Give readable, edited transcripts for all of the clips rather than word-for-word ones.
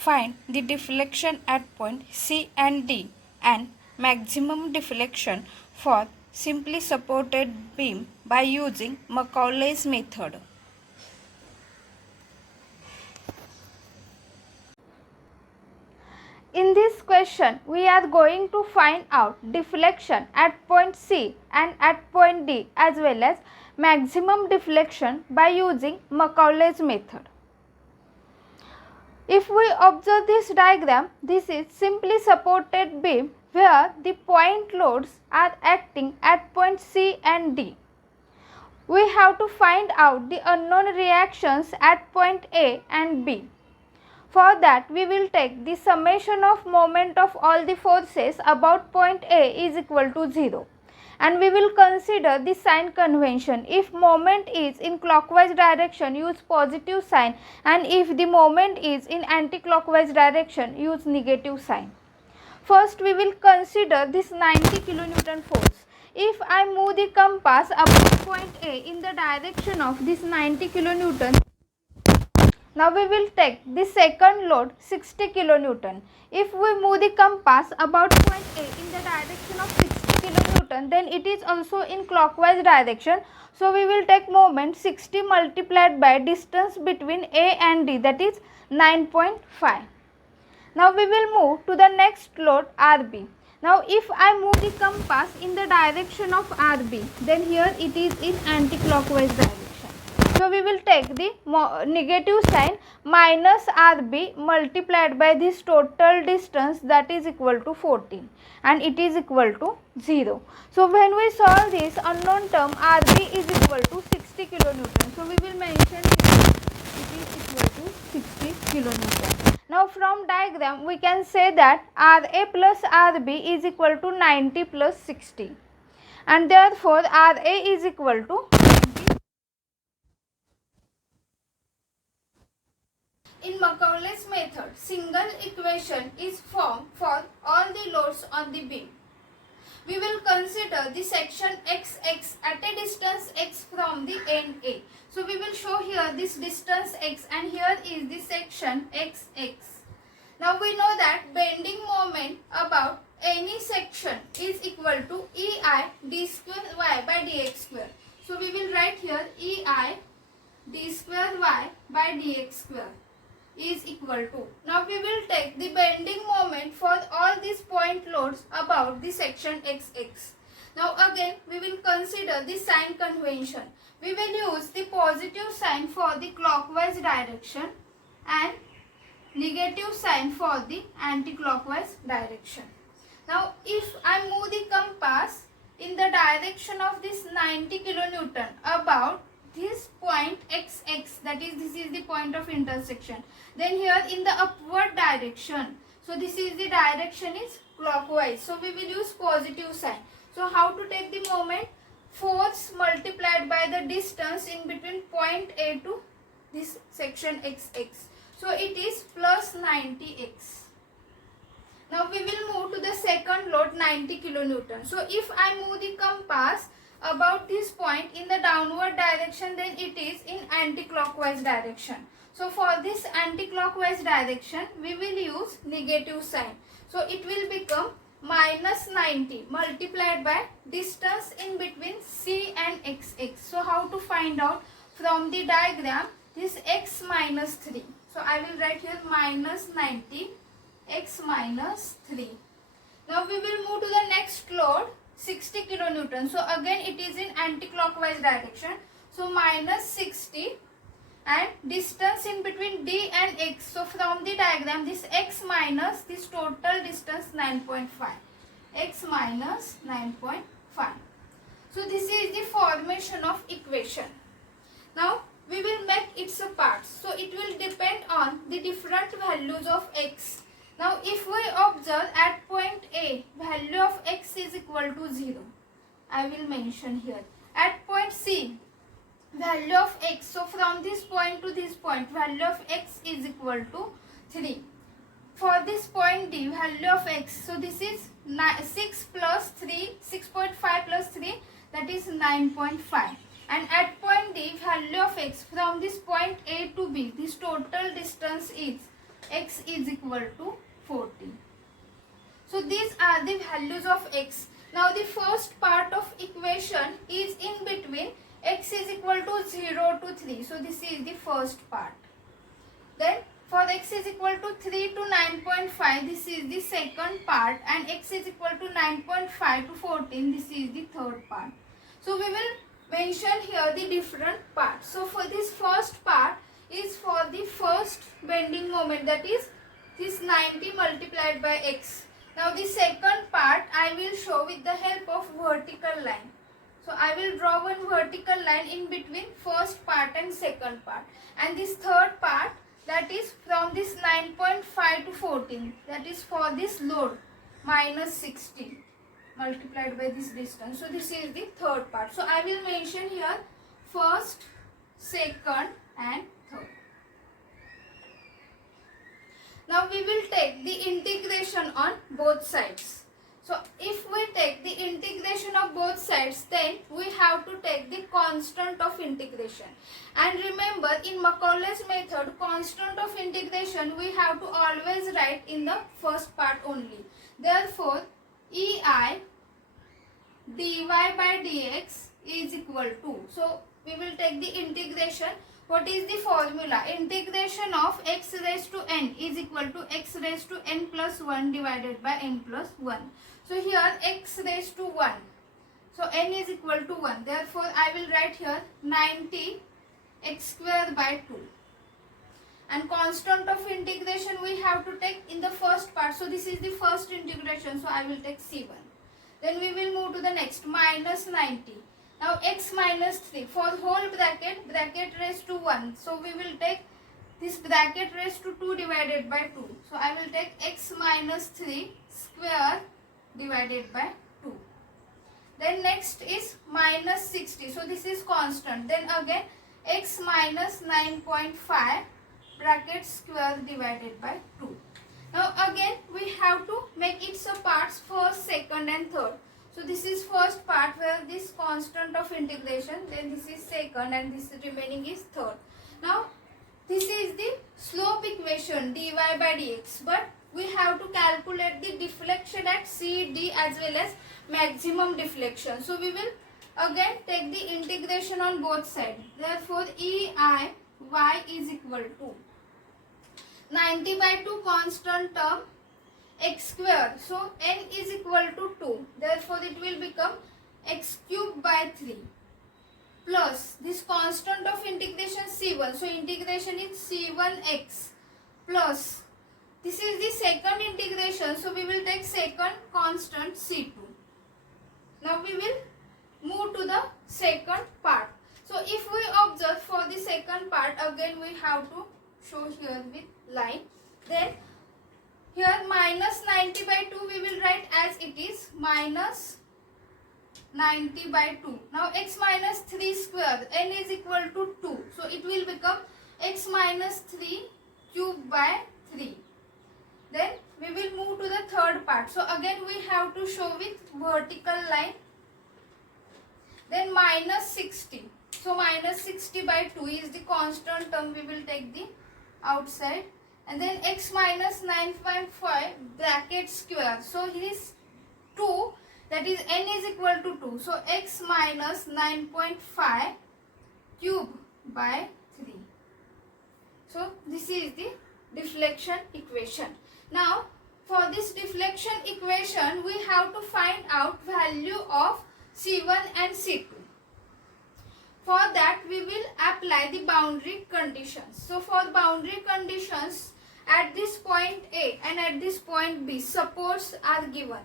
Find the deflection at point C and D and maximum deflection for simply supported beam by using Macaulay's method. In this question, we are going to find out deflection at point C and at point D as well as maximum deflection by using Macaulay's method. If we observe this diagram, this is simply supported beam where the point loads are acting at point C and D. We have to find out the unknown reactions at point A and B. For that, we will take the summation of moment of all the forces about point A is equal to 0. And we will consider the sign convention. If moment is in clockwise direction, use positive sign, and if the moment is in anti-clockwise direction, use negative sign. First, we will consider this 90 kN force. If I move the compass about point A in the direction of this 90 kN, now we will take the second load 60 kN. If we move the compass about point A in the direction of 60 kN, then it is also in clockwise direction. So we will take moment 60 multiplied by distance between A and D, that is 9.5. Now we will move to the next load RB. Now if I move the compass in the direction of RB, then here it is in anti-clockwise direction. So we will take the negative sign minus RB multiplied by this total distance, that is equal to 14, and it is equal to 0. So when we solve this unknown term, RB is equal to 60 kN. So we will mention it is equal to 60 kN. Now from diagram we can say that RA plus RB is equal to 90 plus 60, and therefore RA is equal to 90. In Macaulay's method, single equation is formed for all the loads on the beam. We will consider the section XX at a distance x from the end A. So we will show here this distance x, and here is the section XX. Now we know that bending moment about any section is equal to EI d square y by dx square. So we will write here EI d square y by dx square is equal to. Now we will take the bending moment for all these point loads about the section XX. Now again we will consider the sign convention. We will use the positive sign for the clockwise direction and negative sign for the anti-clockwise direction. Now if I move the compass in the direction of this 90 kN about this point XX, that is this is the point of intersection, then here in the upward direction, so this is the direction is clockwise, so we will use positive sign. So how to take the moment? Force multiplied by the distance in between point A to this section XX, so it is plus 90x. Now we will move to the second load 90 kN. So if I move the compass about this point in the downward direction, then it is in anti-clockwise direction. So for this anti-clockwise direction we will use negative sign. So it will become minus 90 multiplied by distance in between C and XX. So how to find out? From the diagram, this x minus 3. So I will write here minus 90 x minus 3. Now we will move to the next load 60 kN. So again it is in anti-clockwise direction. So minus 60 and distance in between D and X. So from the diagram, this X minus this total distance 9.5. X minus 9.5. So this is the formation of equation. Now we will make its parts. So it will depend on the different values of X. Now if we observe at point A, value of X is equal to 0. I will mention here. At point C, value of X. So from this point to this point, value of X is equal to 3. For this point D, value of X. So this is 6 plus 3, 6.5 plus 3, that is 9.5. And at point D, value of X from this point A to B, this total distance is x is equal to 40. So these are the values of x. Now the first part of equation is in between x is equal to 0 to 3. So this is the first part. Then for x is equal to 3 to 9.5, this is the second part, and x is equal to 9.5 to 14, this is the third part. So we will mention here the different parts. So for this first part is for the first bending moment, that is this 90 multiplied by x. Now the second part I will show with the help of vertical line. So I will draw one vertical line in between first part and second part. And this third part, that is from this 9.5 to 14, that is for this load minus 60 multiplied by this distance. So this is the third part. So I will mention here first, second and third. Now we will take the integration on both sides. So if we take the integration of both sides, then we have to take the constant of integration. And remember, in Macaulay's method, constant of integration we have to always write in the first part only. Therefore, EI dy by dx is equal to, so we will take the integration. What is the formula? Integration of x raised to n is equal to x raised to n plus 1 divided by n plus 1. So here x raised to 1. So n is equal to 1. Therefore, I will write here 90 x square by 2. And constant of integration we have to take in the first part. So this is the first integration. So I will take C1. Then we will move to the next, minus 90. Now x minus 3 for whole bracket raised to 1. So we will take this bracket raised to 2 divided by 2. So I will take x minus 3 square divided by 2. Then next is minus 60. So this is constant. Then again x minus 9.5 bracket square divided by 2. Now again we have to make its parts first, second and third. So this is first part where this constant of integration, then this is second and this remaining is third. Now this is the slope equation dy by dx, but we have to calculate the deflection at C, D as well as maximum deflection. So we will again take the integration on both sides. Therefore EI y is equal to 90 by 2 constant term x square. So n is equal to 2. Therefore it will become x cube by 3 plus this constant of integration C1. So integration is C1x plus this is the second integration. So we will take second constant C2. Now we will move to the second part. So if we observe for the second part, again we have to show here with line. Then here minus 90 by 2 we will write as it is minus 90 by 2. Now x minus 3 square, n is equal to 2. So it will become x minus 3 cube by 3. Then we will move to the third part. So again we have to show with vertical line. Then minus 60. So minus 60 by 2 is the constant term, we will take the outside. And then x minus 9.5 bracket square. So here is 2, that is n is equal to 2. So x minus 9.5 cube by 3. So this is the deflection equation. Now for this deflection equation we have to find out value of C1 and C2. For that we will apply the boundary conditions. So for boundary conditions, at this point A and at this point B, supports are given.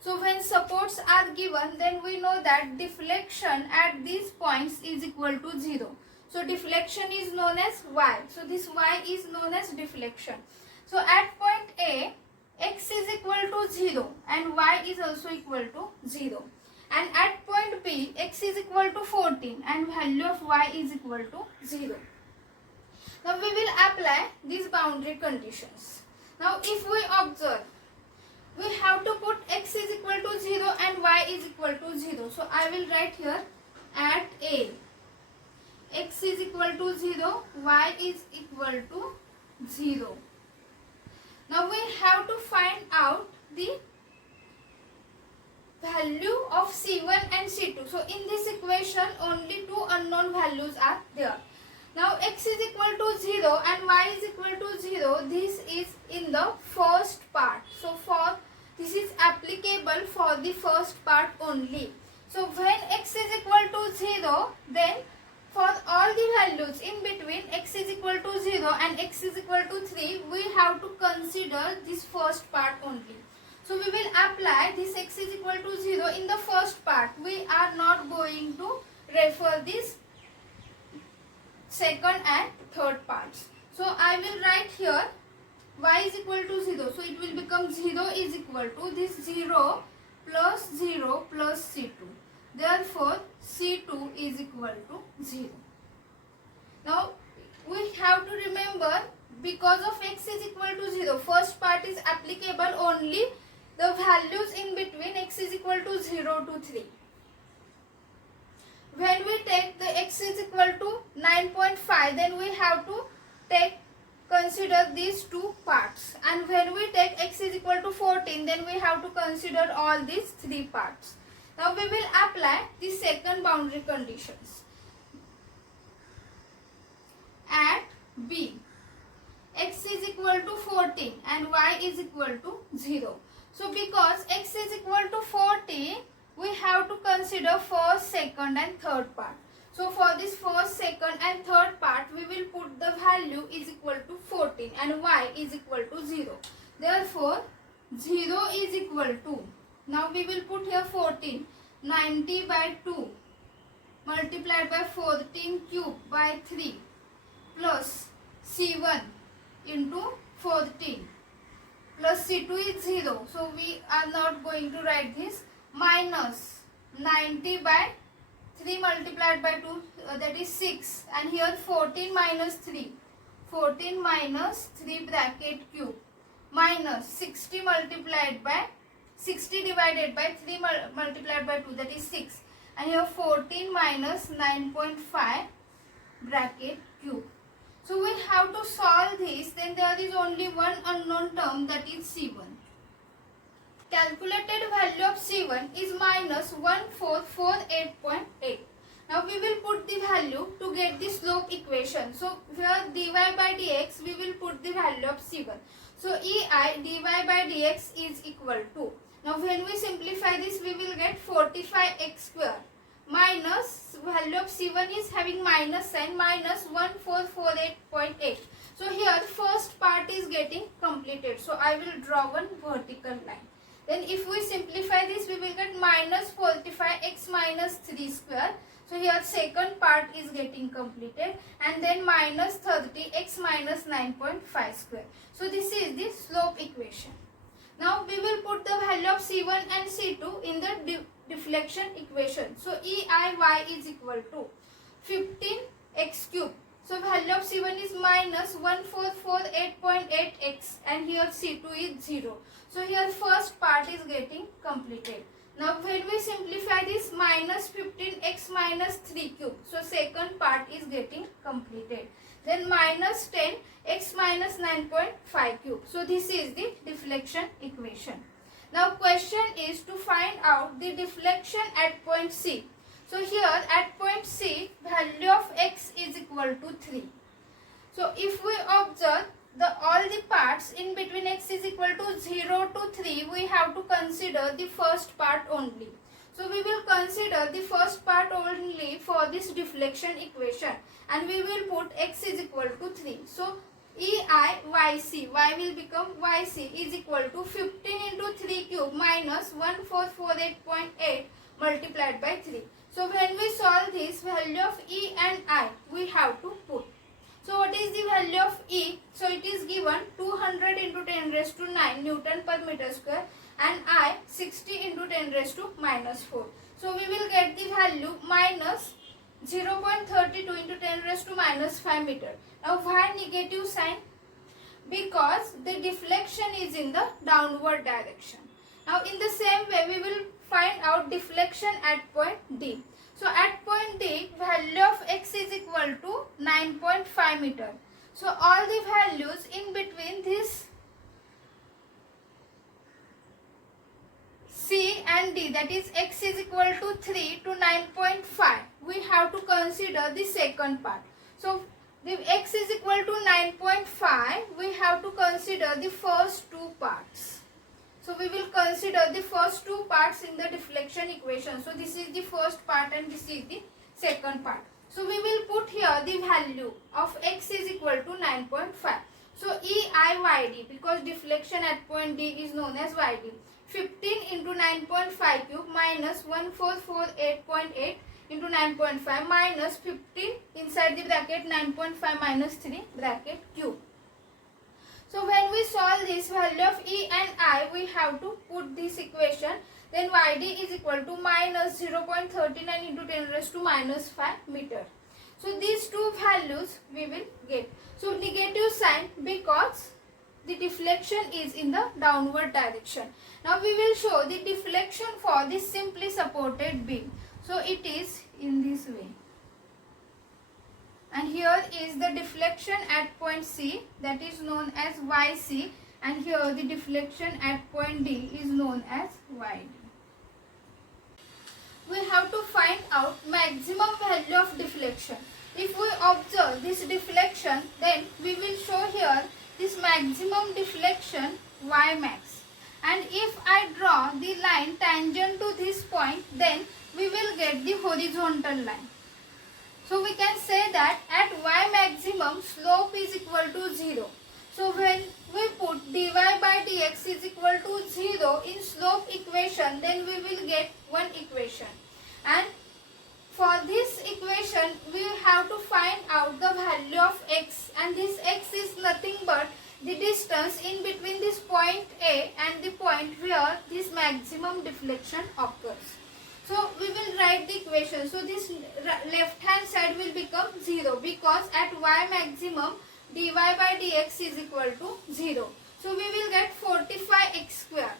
So when supports are given, then we know that deflection at these points is equal to 0. So deflection is known as y. So this y is known as deflection. So at point A, x is equal to 0 and y is also equal to 0. And at point B, x is equal to 14 and value of y is equal to 0. Now we will apply these boundary conditions. Now if we observe, we have to put x is equal to 0 and y is equal to 0. So I will write here at A, x is equal to 0, y is equal to 0. Now we have to find out the value of C1 and C2. So in this equation only two unknown values are there. Now x is equal to 0 and y is equal to 0. This is in the first part. So this is applicable for the first part only. So when x is equal to 0, then for all the values in between x is equal to 0 and x is equal to 3, we have to consider this first part only. So we will apply this x is equal to 0 in the first part. We are not going to refer this second and third parts. So I will write here y is equal to 0. So it will become 0 is equal to this 0 plus 0 plus C2. Therefore C2 is equal to 0. Now we have to remember, because of x is equal to 0, first part is applicable only the values in between x is equal to 0 to 3. When we take the x is equal to 9.5, then we have to consider these two parts, and when we take x is equal to 14, then we have to consider all these three parts. Now we will apply the second boundary conditions. At B, x is equal to 14 and y is equal to 0. So because x is equal to 40, we have to consider first, second and third part. So for this first, second and third part, we will put the value is equal to 14 and y is equal to 0. Therefore 0 is equal to, now we will put here 14, 90 by 2 multiplied by 14 cube by 3 plus C1 into 14 plus C2 is 0. So we are not going to write this, minus 90 by 3 multiplied by 2, that is 6, and here 14 minus 3, 14 minus 3 bracket cube, minus 60 multiplied by 60 divided by 3 multiplied by 2, that is 6, and here 14 minus 9.5 bracket cube. So we have to solve this. Then there is only one unknown term, that is C1. Calculated value of C1 is minus 1448.8. Now we will put the value to get the slope equation. So here dy by dx, we will put the value of C1. So ei dy by dx is equal to, now when we simplify this, we will get 45x square minus value of C1 is having minus sign, minus 1448.8. So here first part is getting completed. So I will draw one vertical line. Then if we simplify this, we will get minus 45x minus 3 square. So here second part is getting completed, and then minus 30x minus 9.5 square. So this is the slope equation. Now we will put the value of C1 and C2 in the deflection equation. So eiy is equal to 15x cube. So value of C1 is minus 1448.8x and here C2 is 0. So here first part is getting completed. Now when we simplify this, minus 15x minus 3 cube. So second part is getting completed. Then minus 10x minus 9.5 cube. So this is the deflection equation. Now question is to find out the deflection at point C. So here at point C, value of x is equal to 3. So if we observe all the parts in between x is equal to 0 to 3, we have to consider the first part only. So we will consider the first part only for this deflection equation, and we will put x is equal to 3. So EIYC, y will become YC is equal to 15 into 3 cube minus 1448.8 multiplied by 3. So when we solve this, value of E and I we have to put. So what is the value of E? So it is given 200 into 10 raised to 9 Newton per meter square, and I 60 into 10 raised to minus 4. So we will get the value minus 0.32 into 10 raised to minus 5 meter. Now why negative sign? Because the deflection is in the downward direction. Now in the same way, we will find out deflection at point D. So at point D, value of x is equal to 9.5 meter. So all the values in between this C, that is x is equal to 3 to 9.5, we have to consider the second part. So if x is equal to 9.5, we have to consider the first two parts. So we will consider the first two parts in the deflection equation. So this is the first part and this is the second part. So we will put here the value of x is equal to 9.5. So EIYD, because deflection at point D is known as YD. 15 into 9.5 cube minus 1448.8 into 9.5 minus 15 inside the bracket 9.5 minus 3 bracket cube. So when we solve this value of E and I, we have to put this equation. Then YD is equal to minus 0.39 into 10 raised to minus 5 meter. So these two values we will get. So negative sign because the deflection is in the downward direction. Now we will show the deflection for this simply supported beam. So it is in this way. And here is the deflection at point C, that is known as YC, and here the deflection at point D is known as YD. We have to find out maximum value of deflection. If we observe this deflection, then we will show here this maximum deflection Y max. And if I draw the line tangent to this point, then we will get the horizontal line. So we can say that at Y maximum slope is equal to 0. So when we put dy by dx is equal to 0 in slope equation, then we will get one equation. And for this equation, we have to find out the value of x, and this x is nothing but the distance in between this point A and the point where this maximum deflection occurs. So we will write the equation. So this left hand side will become 0 because at y maximum dy by dx is equal to 0. So we will get 45x square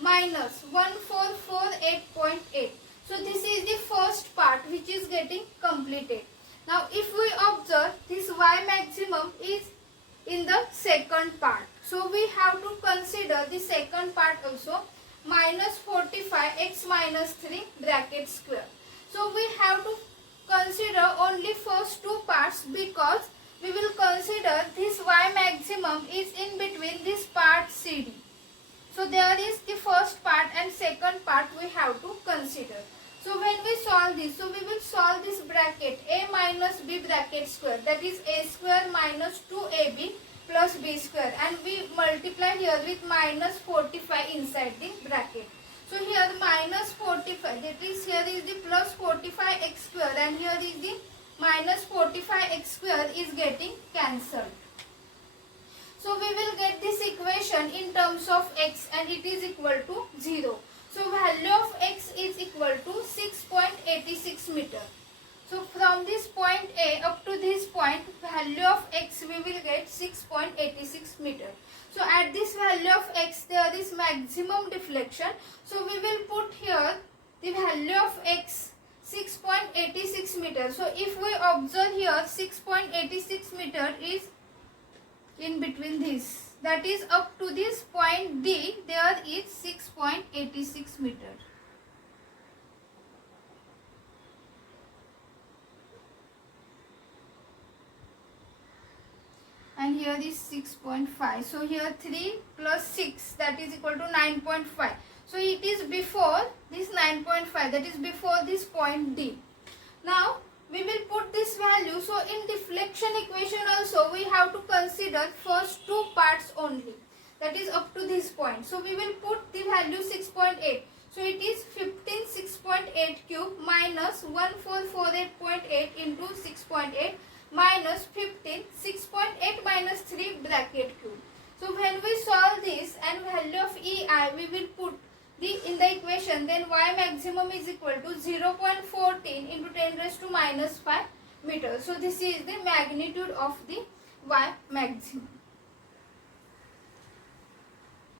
minus 1448.8. So this is the first part which is getting completed. Now if we observe, this y maximum is in the second part. So we have to consider the second part also, minus 45x minus 3 bracket square. So we have to consider only first two parts because we will consider this y maximum is in between this part CD. So there is the first part and second part we have to consider. So when we solve this, so we will solve this bracket a minus b bracket square, that is a square minus 2ab plus b square, and we multiply here with minus 45 inside the bracket. So here minus 45, that is here is the plus 45x square and here is the minus 45x square is getting cancelled. So we will get this equation in terms of x and it is equal to 0. So value of x is equal to 6.86 meter. So from this point A up to this point, value of x we will get 6.86 meter. So at this value of x there is maximum deflection. So we will put here the value of x 6.86 meter. So if we observe here 6.86 meter is in between this. That is up to this point D there is 6.86 meter. And here is 6.5. So here 3 plus 6, that is equal to 9.5. So it is before this 9.5, that is before this point D. Now we will put this value. So in deflection equation also we have to consider first two parts only, that is up to this point. So we will put the value 6.8. So it is 15 6.8 cube minus 1448.8 into 6.8 minus 15 6.8 minus 3 bracket cube. So when we solve this and value of EI we will put in the equation, then y maximum is equal to 0.14 into 10 raised to minus 5 meter. So this is the magnitude of the y maximum.